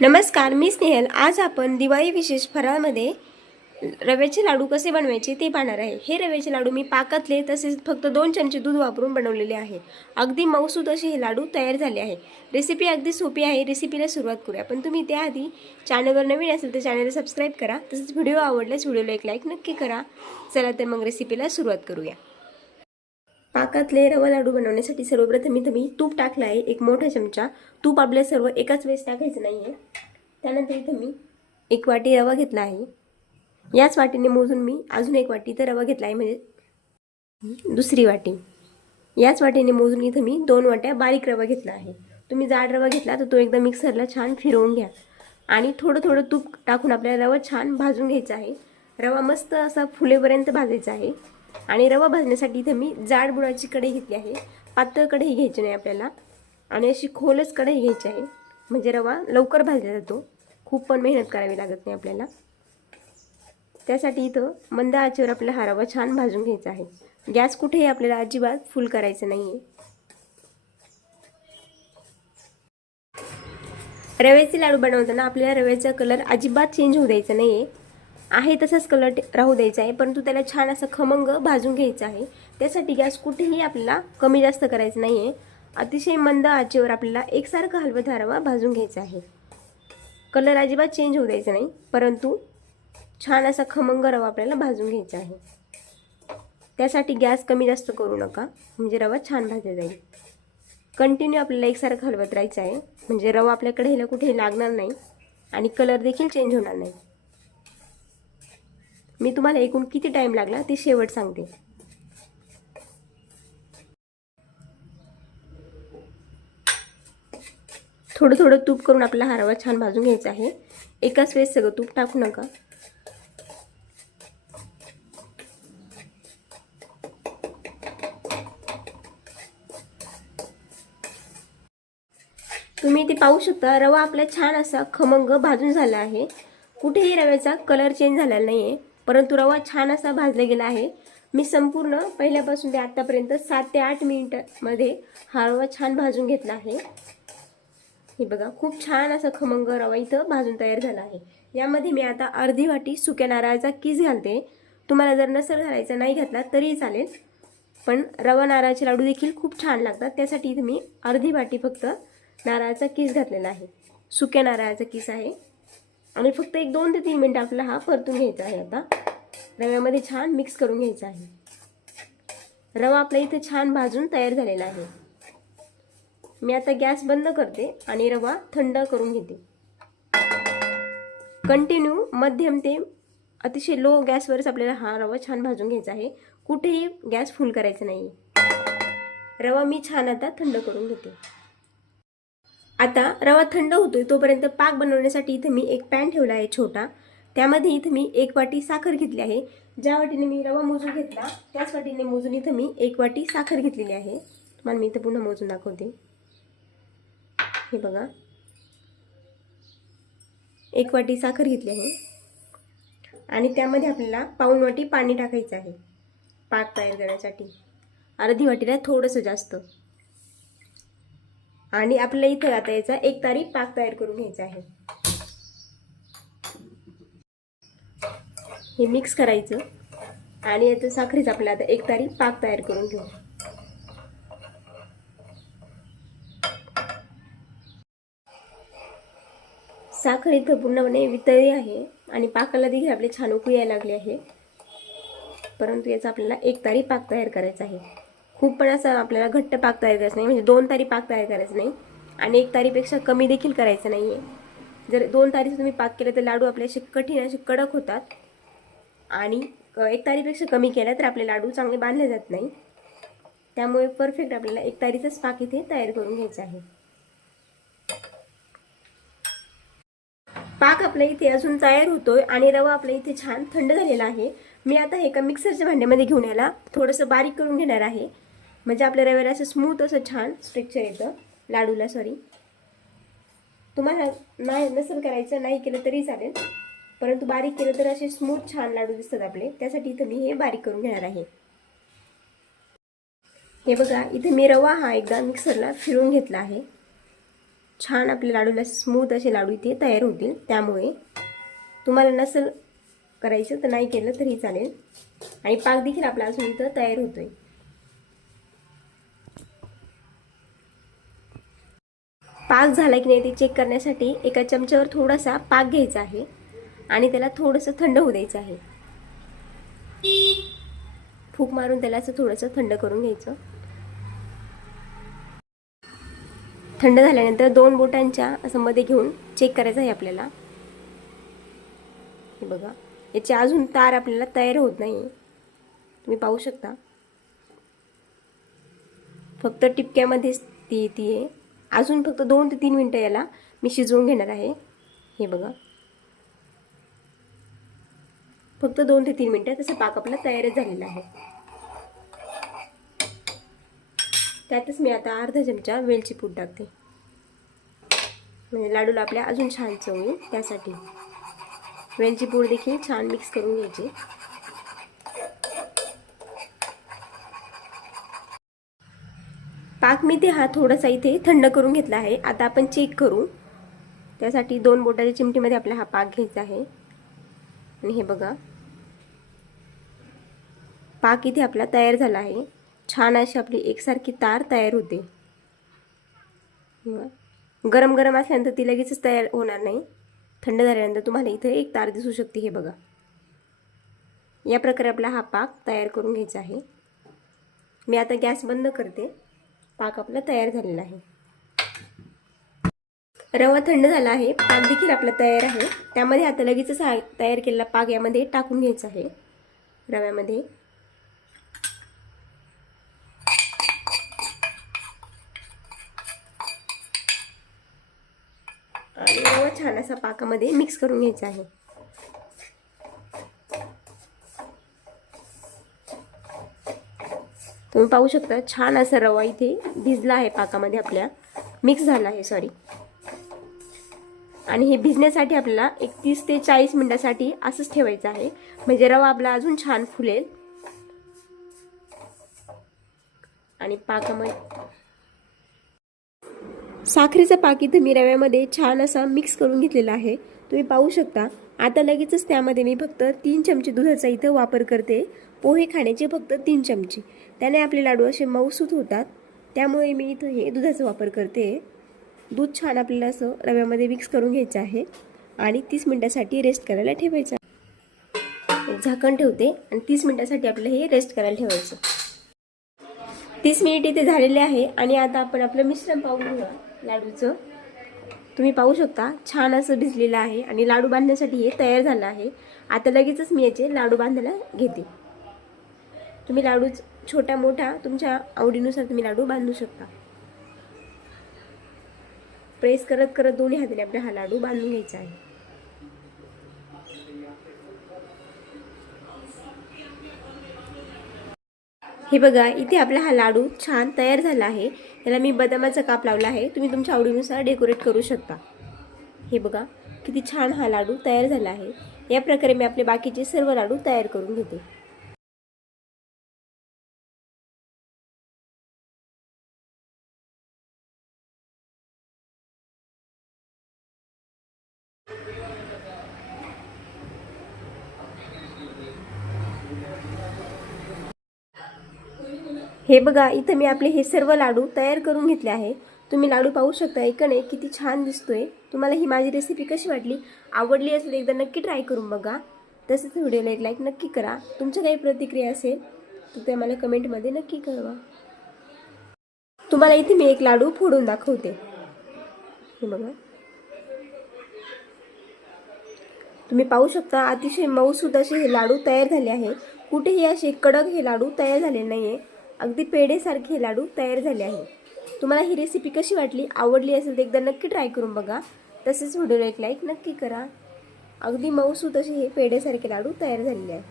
नमस्कार मी स्नेहल. आज आपण दिवाळी विशेष फराळमध्ये रव्याचे लाडू कसे बनवायचे ते पाहणार आहे. हे रव्याचे लाडू मी पाकातले तसेच फक्त दोन चमचे दूध वापरून बनवलेले आहे. अगदी मऊसूद असे हे लाडू तयार झाले आहे. रेसिपी अगदी सोपी आहे. रेसिपीला सुरुवात करूया. पण तुम्ही त्याआधी चॅनलवर नवीन असेल तर चॅनलला सबस्क्राईब करा. तसेच व्हिडिओ आवडल्यास व्हिडिओला एक लाईक नक्की करा. चला तर मग रेसिपीला सुरुवात करूया. पाकातले रवा लाडू बनवण्यासाठी सर्वप्रथम मी तुम्ही तूप टाकलं आहे एक मोठा चमचा. तूप आपल्या सर्व एकाच वेळेस टाकायचं नाही आहे त्यानंतर इथं मी एक वाटी रवा घेतला आहे. याच वाटीने मोजून मी अजून एक वाटी तर रवा घेतला आहे म्हणजे दुसरी वाटी. याच वाटीने मोजून इथं मी दोन वाट्या बारीक रवा घेतला आहे. तुम्ही जाड रवा घेतला तर तो एकदा मिक्सरला छान फिरवून घ्या. आणि थोडं थोडं तूप टाकून आपल्याला रवा छान भाजून घ्यायचा आहे. रवा मस्त असा फुलेपर्यंत भाजायचा आहे. आणि रवा भाजण्यासाठी इथं मी जाड बुडाची कढई घेतली आहे. पातळ कढई घ्यायची नाही आपल्याला. आणि अशी खोलच कढई घ्यायची आहे. म्हणजे रवा लवकर भाजला जातो. खूप पण मेहनत करावी लागत नाही आपल्याला. त्यासाठी इथं मंद आचेवर आपला हा रवा छान भाजून घ्यायचा आहे. गॅस कुठेही आपल्याला अजिबात फुल करायचं नाही आहे रव्याचे लाडू बनवताना आपल्याला रव्याचा कलर अजिबात चेंज होऊ द्यायचा नाही आहे आहे तसाच कलर राहू द्यायचा आहे परंतु त्याला छान असं खमंग भाजून घ्यायचं आहे. त्यासाठी गॅस कुठेही आपल्याला कमी जास्त करायचं नाही आहे अतिशय मंद आचेवर आपल्याला एकसारखा हलवत हा रवा भाजून घ्यायचा आहे. कलर अजिबात चेंज होऊ द्यायचा नाही परंतु छान असा खमंग रवा आपल्याला भाजून घ्यायचा आहे. त्यासाठी गॅस कमी जास्त करू नका म्हणजे रवा छान भाजला जाईल. कंटिन्यू आपल्याला एकसारखं हलवत राहायचं आहे म्हणजे रवा आपल्याकडे ह्याला कुठेही लागणार नाही आणि कलर देखील चेंज होणार नाही. मी तुम्हाला एकूण किती टाईम लागला ते शेवट सांगते. थोडं थोडं तूप करून आपला हा रवा छान भाजून घ्यायचा आहे. एकाच वेळेस सगळं तूप टाकू नका. तुम्ही ते पाहू शकता रवा आपला छान असा खमंग भाजून झाला आहे. कुठेही रव्याचा कलर चेंज झालेला नाही आहे परंतु रवा छान असा भाजला गेला आहे. मी संपूर्ण पहिल्यापासून ते आत्तापर्यंत सात ते आठ मिनिटामध्ये हा रवा छान भाजून घेतला आहे. हे बघा खूप छान असा खमंग रवा इथं भाजून तयार झाला आहे. यामध्ये मी आता अर्धी वाटी सुक्या नारळाचा किस घालते. तुम्हाला जर नसर घालायचा नाही घातला तरीही चालेल पण रवा नारळाचे लाडू देखील खूप छान लागतात. त्यासाठी इथं मी अर्धी वाटी फक्त नारळाचा किस घातलेला आहे. सुक्या नारळाचा किस आहे. आणि फक्त एक दोन ते तीन मिनटं आपल्याला हा परतून घ्यायचा आहे आता. रव्यामध्ये छान मिक्स करून घ्यायचा आहे. रवा आपल्या इथे छान भाजून तयार झालेला आहे. मी आता गॅस बंद करते आणि रवा थंड करून घेते. कंटिन्यू मध्यम ते अतिशय लो गॅसवरच आपल्याला हा रवा छान भाजून घ्यायचा आहे. कुठेही गॅस फुल करायचा नाही रवा मी छान आता थंड करून घेते. आता रवा थंड होतोय तोपर्यंत पाक बनवण्यासाठी इथं मी एक पॅन ठेवला आहे छोटा. त्यामध्ये इथं मी एक वाटी साखर घेतली आहे. ज्या वाटीने मी रवा मोजून घेतला त्याच वाटीने मोजून इथं मी एक वाटी साखर घेतलेली आहे. तुम्हाला मी इथं पुन्हा मोजून दाखवते. हे बघा. एक वाटी साखर घेतली आहे. आणि त्यामध्ये आपल्याला पाऊन वाटी पाणी टाकायचं आहे पाक तयार करण्यासाठी. अर्धी वाटीला थोडंसं जास्त. आणि आपल्याला इथं आता याचा एक तारी पाक तयार करून घ्यायचा आहे. हे मिक्स करायचं. आणि याचं साखरीच आपल्याला आता एक तारी पाक तयार करून घेऊ. साखर इथं पूर्णपणे वितळली आहे आणि पाकाला देखील आपले छान उकळी यायला लागले आहे. परंतु याचा आपल्याला एक तारी पाक तयार करायचा आहे. खूप पण असं आपल्याला घट्ट पाक तयार करायचं नाही म्हणजे दोन तारी पाक तयार करायचं नाही आणि एक तारीपेक्षा कमी देखील करायचं नाही आहे जर दोन तारीचं तुम्ही पाक केलं तर लाडू आपले असे कठीण असे कडक होतात आणि एक तारीपेक्षा कमी केला तर आपले लाडू चांगले बांधले जात नाही. त्यामुळे परफेक्ट आपल्याला एक तारीचाच पाक इथे तयार करून घ्यायचा आहे. पाक आपल्या इथे अजून तयार होतोय आणि रवा आपल्या इथे छान थंड झालेला आहे. मी आता हे एका मिक्सरच्या भांड्यामध्ये घेऊन याला थोडंसं बारीक करून घेणार आहे. म्हणजे आपल्या रव्याला असं स्मूथ असं छान स्ट्रक्चर येतं. लाडूला सॉरी तुम्हाला नाही नसेल करायचं नाही केलं तरी चालेल. परंतु बारीक केलं तर असे स्मूथ छान लाडू दिसतात आपले. त्यासाठी इथं मी हे बारीक करून घेणार आहे. हे बघा इथे मी रवा हा एकदा मिक्सरला फिरून घेतला आहे. छान आपल्या लाडूला स्मूथ असे लाडू इथे तयार होतील. त्यामुळे तुम्हाला नसेल करायचं तर नाही केलं तरी चालेल. आणि पाक देखील आपला अजून इथं तयार होतोय. पाक झाला की नाही ते चेक करण्यासाठी एका चमच्यावर थोडासा पाक घ्यायचा आहे आणि त्याला थोडंसं थंड होऊ द्यायचं आहे. फूक मारून त्याला असं थोडंसं थंड करून घ्यायचं. थंड झाल्यानंतर दोन बोटांच्या असं मध्ये घेऊन चेक करायचं आहे आपल्याला. हे बघा. याची अजून तार आपल्याला तयार होत नाही तुम्ही पाहू शकता. फक्त टिपक्यामध्येच ती येते आहे. अजून फक्त दोन ते तीन मिनटं याला मी शिजवून घेणार आहे. हे बघा. फक्त दोन ते तीन मिनटं तसं पाक आपला तयारच झालेला आहे. त्यातच मी आता अर्धा चमचा वेलची पूड टाकते. म्हणजे लाडूला आपल्या अजून छान चव येईल त्यासाठी. वेलची पूड देखील छान मिक्स करून घ्यायची. पाक मी ते हा थोडासा इथे थंड करून घेतला आहे. आता आपण चेक करू. त्यासाठी दोन बोटाच्या चिमटीमध्ये आपला हा पाक घ्यायचा आहे. आणि हे बघा. पाक इथे आपला तयार झाला आहे. छान अशी आपली एकसारखी तार तयार होते. गरम गरम असल्यानंतर ती लगेचच तयार होणार नाही. थंड झाल्यानंतर तुम्हाला इथे एक तार दिसू शकते हे बघा. या प्रकारे आपला हा पाक तयार करून घ्यायचा आहे. मी आता गॅस बंद करते. पाक आपला तयार झालेला आहे. रवा थंड झाला आहे. पाक देखील आपला तयार आहे. त्यामध्ये आता लगेचच हा तयार केलेला पाक यामध्ये टाकून घ्यायचा आहे. रव्यामध्ये. आणि रवा छान असा पाकामध्ये मिक्स करून घ्यायचा आहे. तुम्ही पाहू शकता छान असा रवा इथे भिजला आहे पाकामध्ये आपल्या. मिक्स झाला आहे सॉरी आणि हे भिजण्यासाठी आपल्याला एक तीस ते चाळीस मिनिटासाठी असंच ठेवायचं आहे. म्हणजे रवा आपला अजून छान फुलेल. आणि पाकामध्ये साखरेचं पाक इथं मी रव्यामध्ये छान असा मिक्स करून घेतलेला आहे. तुम्ही पाहू शकता. आता लगेचच त्यामध्ये मी फक्त तीन चमचे दुधाचा इथं वापर करते. पोहे खाण्याचे फक्त तीन चमचे. त्याने आपले लाडू असे मऊसूत होतात. त्यामुळे मी इथं हे दुधाचा वापर करते. दूध छान आपल्याला असं रव्यामध्ये मिक्स करून घ्यायचं आहे. आणि तीस मिनटासाठी रेस्ट करायला ठेवायचं झाकण ठेवते आणि तीस मिनटासाठी आपल्याला हे रेस्ट करायला ठेवायचं. तीस मिनिट इथे झालेले आहे. आणि आता आपण आपलं मिश्रण पाहून घेऊया. लाडूचं. तुम्ही पाहू शकता छान असं भिजलेलं आहे आणि लाडू बांधण्यासाठी हे तयार झालं आहे. आता लगेचच मी याचे लाडू बांधायला घेते. तुम्ही लाडू छोटा मोठा तुमच्या आवडीनुसार तुम्ही लाडू बांधू शकता. प्रेस करत करत दोन्ही हाताने आपला हा लाडू बांधून घ्यायचा आहे. हे बघा इथे आपला हा लाडू छान तयार झाला आहे. याला मी बदामाचा काप लावला आहे. तुम्ही तुमच्या आवडीनुसार डेकोरेट करू शकता. हे बघा किती छान हा लाडू तयार झाला आहे. या प्रकारे मी आपले बाकीचे सर्व लाडू तयार करून घेते. हे बघा इथं मी आपले हे सर्व लाडू तयार करून घेतले आहे. तुम्ही लाडू पाहू शकता एकने किती छान दिसतोय. तुम्हाला ही माझी रेसिपी कशी वाटली? आवडली असेल एकदा नक्की ट्राय करून बघा. तसंच व्हिडिओला एक लाईक नक्की करा. तुमच्या काही प्रतिक्रिया असेल तर ते मला कमेंटमध्ये नक्की कळवा. तुम्हाला इथे मी एक लाडू फोडून दाखवते. हे बघा. तुम्ही पाहू शकता अतिशय मऊसूद असे हे लाडू तयार झाले आहे कुठेही असे कडक हे लाडू तयार झाले नाही आहे अगदी पेढेसारखे हे लाडू तयार झाले आहे. तुम्हाला ही रेसिपी कशी वाटली आवडली असेल तर एकदा नक्की ट्राय करून बघा. तसेच व्हिडिओला एक लाईक नक्की करा. अगदी मऊसूत असे हे पेढेसारखे लाडू तयार झालेले आहेत.